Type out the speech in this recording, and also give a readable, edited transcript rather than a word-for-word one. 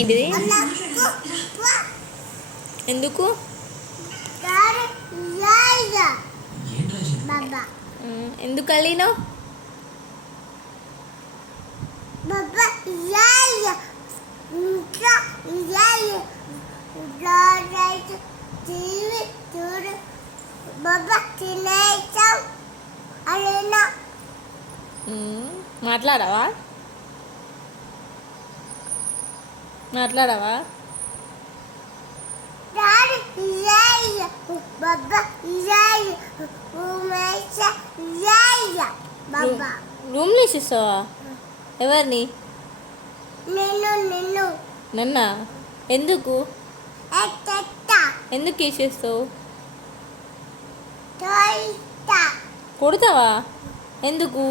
ఏంటిది? ఎందుకు? ఎందుకు అలిగినావు? మాట్లాడవా? మాట్లాడవా? రూమ్ తీసిస్తావా? ఎవరిని? నన్నా? ఎందుకు? ఎందుకు తీసేస్తావు? కొడతావా? ఎందుకు?